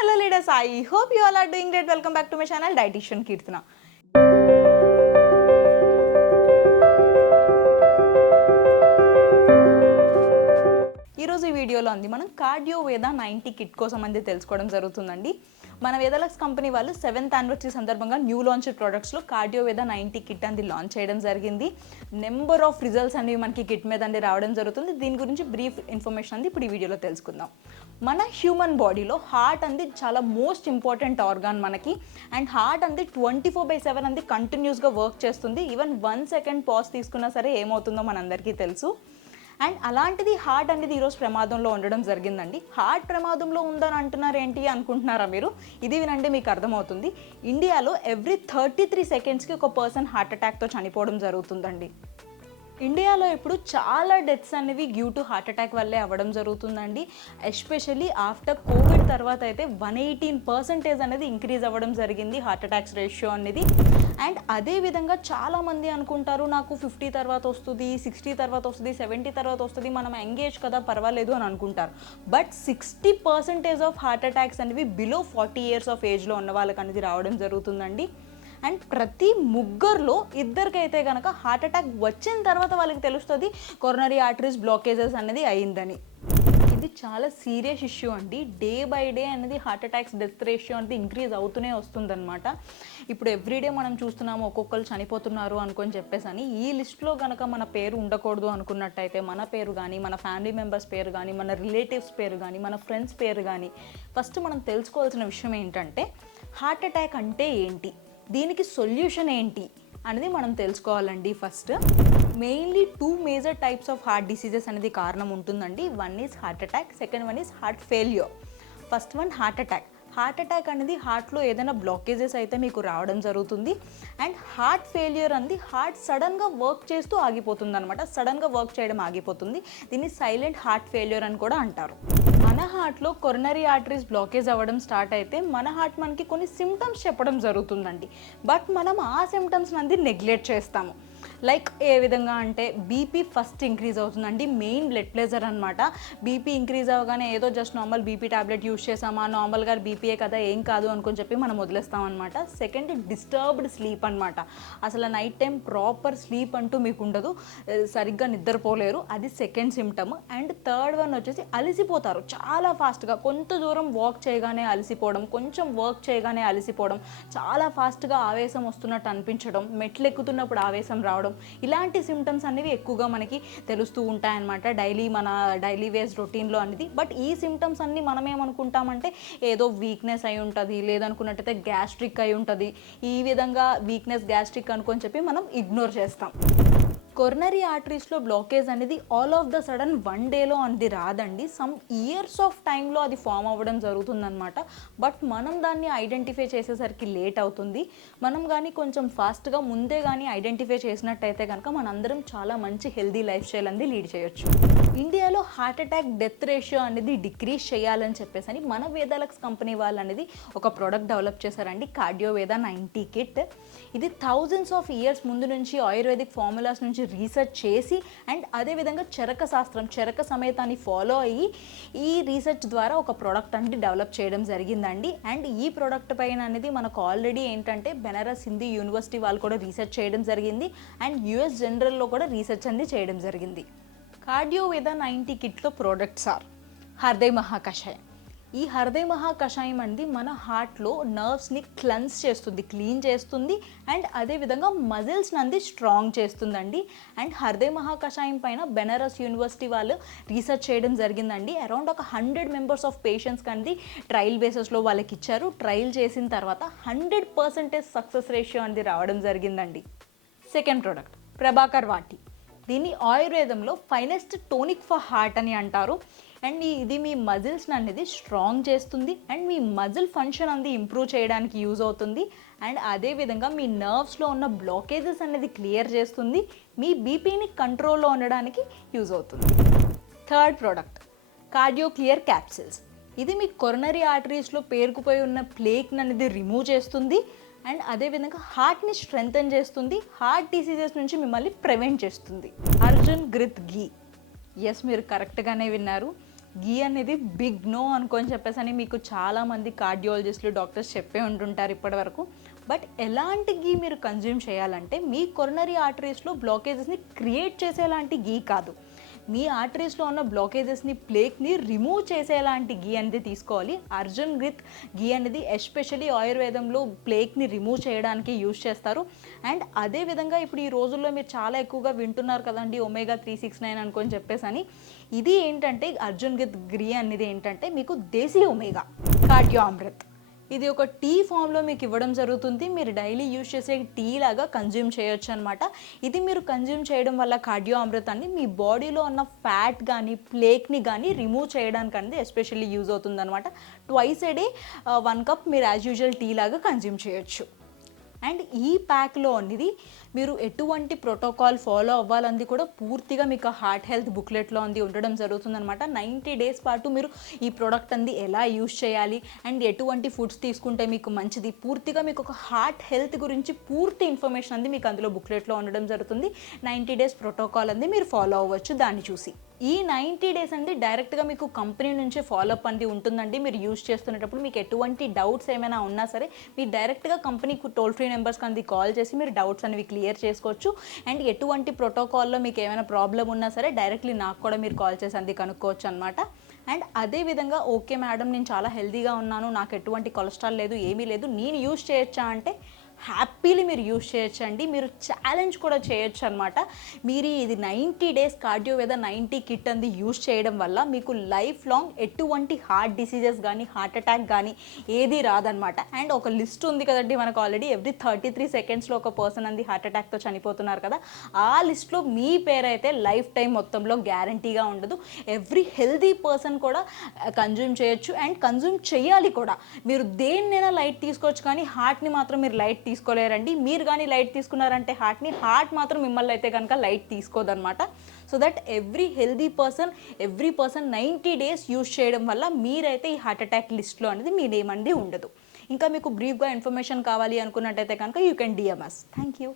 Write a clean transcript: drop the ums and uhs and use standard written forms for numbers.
Hello leaders, I hope you all are doing great. Welcome back to my channel Dietitian Keerthana. ఈరోజు ఈ వీడియోలో మనం కార్డియోవేద 90 kit కోసం తెలుసుకోవడం జరుగుతుందండి. మన వేదలక్స్ కంపెనీ వాళ్ళు 7th యానివర్సరీ సందర్భంగా న్యూ లాంచ్ ప్రొడక్ట్స్లో కార్డియోవేద 90 కిట్ లాంచ్ చేయడం జరిగింది. నెంబర్ ఆఫ్ రిజల్ట్స్ అనేవి మనకి కిట్ మీద రావడం జరుగుతుంది. దీని గురించి బ్రీఫ్ ఇన్ఫర్మేషన్ ఇప్పుడు ఈ వీడియోలో తెలుసుకుందాం. మన హ్యూమన్ బాడీలో హార్ట్ చాలా మోస్ట్ ఇంపార్టెంట్ ఆర్గాన్ మనకి. అండ్ హార్ట్ 24/7 కంటిన్యూస్గా వర్క్ చేస్తుంది. ఈవెన్ 1 సెకండ్ పాజ్ తీసుకున్నా సరే ఏమవుతుందో మనందరికీ తెలుసు. అండ్ అలాంటిది హార్ట్ ఈరోజు ప్రమాదంలో ఉండడం జరిగిందండి. హార్ట్ ప్రమాదంలో ఉందని అంటున్నారు ఏంటి అనుకుంటున్నారా మీరు? ఇది వినండి, మీకు అర్థమవుతుంది. ఇండియాలో ఎవ్రీ 33 సెకండ్స్కి ఒక పర్సన్ హార్ట్ అటాక్తో చనిపోవడం జరుగుతుందండి. ఇండియాలో ఇప్పుడు చాలా డెత్స్ అనేవి డ్యూ టు హార్ట్ అటాక్ వల్లే అవ్వడం జరుగుతుందండి. ఎస్పెషల్లీ ఆఫ్టర్ కోవిడ్ తర్వాత అయితే 118% అనేది ఇంక్రీజ్ అవ్వడం జరిగింది హార్ట్ అటాక్స్ రేషియో అనేది. అండ్ అదేవిధంగా చాలామంది అనుకుంటారు నాకు 50 తర్వాత వస్తుంది, 60 తర్వాత వస్తుంది, 70 తర్వాత వస్తుంది, మనం ఎంగేజ్ కదా పర్వాలేదు అని అనుకుంటారు. బట్ 60% ఆఫ్ హార్ట్ అటాక్స్ అనేవి బిలో 40 ఇయర్స్ ఆఫ్ ఏజ్లో ఉన్న వాళ్ళకి అనేది రావడం జరుగుతుందండి. అండ్ ప్రతి ముగ్గురులో ఇద్దరికైతే కనుక హార్ట్ అటాక్ వచ్చిన తర్వాత వాళ్ళకి తెలుస్తుంది కొరోనరీ ఆర్టరీస్ బ్లాకేజెస్ అనేది అయిందని. ఇది చాలా సీరియస్ ఇష్యూ అండి. డే బై డే అనేది హార్ట్ అటాక్స్ డెత్ రేషియో అనేది ఇంక్రీజ్ అవుతూనే వస్తుందన్నమాట. ఇప్పుడు ఎవ్రీడే మనం చూస్తున్నాము ఒక్కొక్కరు చనిపోతున్నారు అనుకొని చెప్పేసి ఈ లిస్ట్లో కనుక మన పేరు ఉండకూడదు అనుకున్నట్టయితే మన పేరు కానీ, మన ఫ్యామిలీ మెంబర్స్ పేరు కానీ, మన రిలేటివ్స్ పేరు కానీ, మన ఫ్రెండ్స్ పేరు కానీ ఫస్ట్ మనం తెలుసుకోవాల్సిన విషయం ఏంటంటే హార్ట్ అటాక్ అంటే ఏంటి, దీనికి సొల్యూషన్ ఏంటి అనేది మనం తెలుసుకోవాలండి. First mainly 2 major types of heart diseases అనేది కారణం ఉంటుందండి. One is heart attack, second one is heart failure. First one heart attack. Heart attack అనేది హార్ట్లో ఏదైనా బ్లాకేజెస్ అయితే మీకు రావడం జరుగుతుంది. అండ్ హార్ట్ ఫెయిల్యూర్ అనేది హార్ట్ సడన్గా వర్క్ చేస్తూ ఆగిపోతుంది అనమాట. సడన్గా వర్క్ చేయడం ఆగిపోతుంది. దీన్ని సైలెంట్ హార్ట్ ఫెయిల్యూర్ అని కూడా అంటారు. మన హార్ట్లో కొరోనరీ ఆర్టరీస్ బ్లాకేజ్ అవ్వడం స్టార్ట్ అయితే మన హార్ట్ మనకి కొన్ని సిమ్టమ్స్ చెప్పడం జరుగుతుందండి. బట్ మనం ఆ సిమ్టమ్స్ నెగ్లెక్ట్ చేస్తాము. లైక్ ఏ విధంగా అంటే బీపీ ఫస్ట్ ఇంక్రీజ్ అవుతుందండి. మెయిన్ బ్లడ్ ప్రెషర్ అనమాట. బీపీ ఇంక్రీజ్ అవ్వగానే ఏదో just normal BP tablet use చేసామా, నార్మల్గా బీపీఏ కదా ఏం కాదు అనుకొని చెప్పి మనం వదిలేస్తాం అనమాట. సెకండ్ డిస్టర్బ్డ్ స్లీప్ అనమాట. అసలు నైట్ టైం ప్రాపర్ స్లీప్ అంటూ మీకు ఉండదు, సరిగ్గా నిద్రపోలేరు, అది second symptom. And third one వచ్చేసి అలసిపోతారు చాలా ఫాస్ట్గా. కొంత దూరం వాక్ చేయగానే అలసిపోవడం, కొంచెం వర్క్ చేయగానే అలసిపోవడం, చాలా ఫాస్ట్గా ఆవేశం వస్తున్నట్టు అనిపించడం, మెట్లు ఎక్కుతున్నప్పుడు ఆవేశం రావడం, ఇలాంటి సిమ్టమ్స్ అనేవి ఎక్కువగా మనకి తెలుస్తూ ఉంటాయన్నమాట మన డైలీ వేస్ రొటీన్లో అనేది. బట్ ఈ సిమ్టమ్స్ అన్ని మనం ఏమనుకుంటామంటే ఏదో వీక్నెస్ అయి ఉంటుంది, లేదనుకున్నట్టయితే గ్యాస్ట్రిక్ అయి ఉంటుంది. ఈ విధంగా వీక్నెస్, గ్యాస్ట్రిక్ అనుకొని చెప్పి మనం ఇగ్నోర్ చేస్తాం. కొరోనరీ ఆర్టరీస్లో బ్లాకేజ్ అనేది ఆల్ ఆఫ్ ద సడన్ 1 డేలో అనేది రాదండి. సమ్ ఇయర్స్ ఆఫ్ టైంలో అది ఫామ్ అవ్వడం జరుగుతుందన్నమాట. బట్ మనం దాన్ని ఐడెంటిఫై చేసేసరికి లేట్ అవుతుంది. మనం కానీ కొంచెం ఫాస్ట్గా ముందే కానీ ఐడెంటిఫై చేసినట్టయితే కనుక మనందరం చాలా మంచి హెల్దీ లైఫ్ స్టైల్ అనేది లీడ్ చేయొచ్చు. ఇండియాలో హార్ట్ అటాక్ డెత్ రేషియో అనేది డిక్రీజ్ చేయాలని చెప్పేసి మన వేదాలక్స్ కంపెనీ వాళ్ళు అనేది ఒక ప్రోడక్ట్ డెవలప్ చేశారండి, కార్డియోవేద 90 కిట్. ఇది థౌజండ్స్ ఆఫ్ ఇయర్స్ ముందు నుంచి ఆయుర్వేదిక్ ఫార్ములాస్ నుంచి రీసెర్చ్ చేసి అండ్ అదేవిధంగా చరక శాస్త్రం, చరక సమేతాన్ని ఫాలో అయ్యి ఈ రీసెర్చ్ ద్వారా ఒక ప్రోడక్ట్ అనేది డెవలప్ చేయడం జరిగిందండి. అండ్ ఈ ప్రోడక్ట్ పైన అనేది మనకు ఆల్రెడీ ఏంటంటే బెనారస్ హిందూ యూనివర్సిటీ వాళ్ళు కూడా రీసెర్చ్ చేయడం జరిగింది. అండ్ యుఎస్ జనరల్లో కూడా రీసెర్చ్ అనేది చేయడం జరిగింది. కార్డియోవేద 90 కిట్లో ప్రోడక్ట్స్ ఆర్ హృదయ మహాకషాయం. ఈ హృదయ మహాకషాయం అనేది మన హార్ట్లో నర్వ్స్ని క్లెన్స్ చేస్తుంది, క్లీన్ చేస్తుంది. అండ్ అదేవిధంగా మజిల్స్ని స్ట్రాంగ్ చేస్తుందండి. అండ్ హృదయ మహాకషాయం పైన బెనారస్ యూనివర్సిటీ వాళ్ళు రీసెర్చ్ చేయడం జరిగిందండి. అరౌండ్ ఒక 100 మెంబర్స్ ఆఫ్ పేషెంట్స్కి అనేది ట్రయల్ బేసిస్లో వాళ్ళకి ఇచ్చారు. ట్రయల్ చేసిన తర్వాత 100% సక్సెస్ రేషియో అనేది రావడం జరిగిందండి. సెకండ్ ప్రోడక్ట్ ప్రభాకర్ వాటి. దీన్ని ఆయుర్వేదంలో ఫైనెస్ట్ టోనిక్ ఫర్ హార్ట్ అని అంటారు. అండ్ ఇది మీ మజిల్స్ని అనేది స్ట్రాంగ్ చేస్తుంది. అండ్ మీ మజిల్ ఫంక్షన్ అనేది ఇంప్రూవ్ చేయడానికి యూజ్ అవుతుంది. అండ్ అదేవిధంగా మీ నర్వ్స్లో ఉన్న బ్లాకేజెస్ అనేది క్లియర్ చేస్తుంది. మీ బీపీని కంట్రోల్లో ఉండడానికి యూజ్ అవుతుంది. Third product cardio clear capsules. ఇది మీ కొరోనరీ ఆర్టరీస్లో పేరుకుపోయి ఉన్న ప్లేక్ని అనేది రిమూవ్ చేస్తుంది. అండ్ అదేవిధంగా హార్ట్ని స్ట్రెంగ్తన్ చేస్తుంది. హార్ట్ డిసీజెస్ నుంచి మిమ్మల్ని ప్రివెంట్ చేస్తుంది. అర్జున్ గ్రిత్ ఘీ. ఎస్, మీరు కరెక్ట్గానే విన్నారు. గీ అనేది బిగ్ నో అనుకొని చెప్పేసి మీకు చాలామంది కార్డియాలజిస్టులు డాక్టర్స్ చెప్పే ఉంటుంటారు ఇప్పటివరకు. బట్ ఎలాంటి గీ మీరు కన్జ్యూమ్ చేయాలంటే మీ కొరనరీ ఆర్టరీస్లో బ్లాకేజెస్ని క్రియేట్ చేసేలాంటి గీ కాదు, మీ ఆర్టరీస్లో ఉన్న బ్లాకేజెస్ని ప్లేక్ని రిమూవ్ చేసేలాంటి గీ అనేది తీసుకోవాలి. అర్జున్ గ్రిత్ గీ అనేది ఎస్పెషల్లీ ఆయుర్వేదంలో ప్లేక్ని రిమూవ్ చేయడానికి యూజ్ చేస్తారు. అండ్ అదేవిధంగా ఇప్పుడు ఈ రోజుల్లో మీరు చాలా ఎక్కువగా వింటున్నారు కదండి ఒమేగా 369 అనుకొని చెప్పేసి ఇది ఏంటంటే అర్జున్ గ్రిత్ గీ అనేది ఏంటంటే మీకు దేశీ ఒమేగా కార్డియో అమృత్. ఇది ఒక టీ ఫామ్లో మీకు ఇవ్వడం జరుగుతుంది. మీరు డైలీ యూజ్ చేసే టీ లాగా కన్జ్యూమ్ చేయొచ్చు అనమాట. ఇది మీరు కన్జ్యూమ్ చేయడం వల్ల కార్డియో అమృతాన్ని మీ బాడీలో ఉన్న ఫ్యాట్ కానీ ప్లేక్ని కానీ రిమూవ్ చేయడానికి అనేది ఎస్పెషల్లీ యూజ్ అవుతుంది అనమాట. ట్వైస్ ఏ డే 1 కప్ మీరు యాజ్ యూజువల్ టీ లాగా కన్జ్యూమ్ చేయొచ్చు. అండ్ ఈ ప్యాక్లో అనేది మీరు ఎటువంటి ప్రోటోకాల్ ఫాలో అవ్వాలని కూడా పూర్తిగా మీకు హార్ట్ హెల్త్ బుక్లెట్లో అంది ఉండడం జరుగుతుందనమాట. 90 డేస్ పాటు మీరు ఈ ప్రోడక్ట్ అంది ఎలా యూజ్ చేయాలి అండ్ ఎటువంటి ఫుడ్స్ తీసుకుంటే మీకు మంచిది, పూర్తిగా మీకు ఒక హార్ట్ హెల్త్ గురించి పూర్తి ఇన్ఫర్మేషన్ అంది మీకు అందులో బుక్లెట్లో ఉండడం జరుగుతుంది. 90 డేస్ ప్రోటోకాల్ అంది మీరు ఫాలో అవ్వచ్చు దాన్ని చూసి. ఈ 90 డేస్ అండి డైరెక్ట్గా మీకు కంపెనీ నుంచే ఫాలోఅప్ అంది ఉంటుందండి. మీరు యూజ్ చేస్తున్నప్పుడు మీకు ఎటువంటి డౌట్స్ ఏమైనా ఉన్నా సరే మీరు డైరెక్ట్గా కంపెనీకి టోల్ ఫ్రీ నెంబర్స్కి అంది కాల్ చేసి మీరు డౌట్స్ అనేవి క్లియర్ చేసుకోవచ్చు. అండ్ ఎటువంటి ప్రోటోకాల్లో మీకు ఏమైనా ప్రాబ్లం ఉన్నా సరే డైరెక్ట్లీ నాకు కూడా మీరు కాల్ చేసి అంది కనుక్కోవచ్చు అనమాట. అండ్ అదేవిధంగా ఓకే మేడం నేను చాలా హెల్తీగా ఉన్నాను, నాకు ఎటువంటి కొలెస్ట్రాల్ లేదు, ఏమీ లేదు, నేను యూజ్ చేయొచ్చా అంటే హ్యాపీలీ మీరు యూజ్ చేయొచ్చండి. మీరు ఛాలెంజ్ కూడా చేయొచ్చు అనమాట. మీరు ఇది 90 డేస్ కార్డియోవేదా 90 కిట్ అంది యూజ్ చేయడం వల్ల మీకు లైఫ్ లాంగ్ ఎటువంటి హార్ట్ డిసీజెస్ కానీ హార్ట్ అటాక్ కానీ ఏది రాదనమాట. అండ్ ఒక లిస్ట్ ఉంది కదండి మనకు ఆల్రెడీ, ఎవ్రీ 33 సెకండ్స్లో ఒక పర్సన్ అంది హార్ట్ అటాక్తో చనిపోతున్నారు కదా, ఆ లిస్ట్లో మీ పేరైతే లైఫ్ టైం మొత్తంలో గ్యారంటీగా ఉండదు. ఎవ్రీ హెల్దీ పర్సన్ కూడా కన్జ్యూమ్ చేయొచ్చు అండ్ కన్జ్యూమ్ చేయాలి కూడా. మీరు దేన్నైనా లైట్ తీసుకోవచ్చు కానీ హార్ట్ని మాత్రం మీరు లైట్ తీసుకోలేరండి. మీరు కానీ లైట్ తీసుకున్నారంటే హార్ట్ మాత్రం మిమ్మల్ని అయితే కనుక లైట్ తీసుకోదన్నమాట. So that every healthy person 90 days use చేయడం వల్ల మీరైతే ఈ హార్ట్ అటాక్ లిస్ట్లో అనేది మీ నేమ్ అనేది ఉండదు. ఇంకా మీకు బ్రీఫ్గా ఇన్ఫర్మేషన్ కావాలి అనుకున్నట్టయితే కనుక you can DM us. Thank you.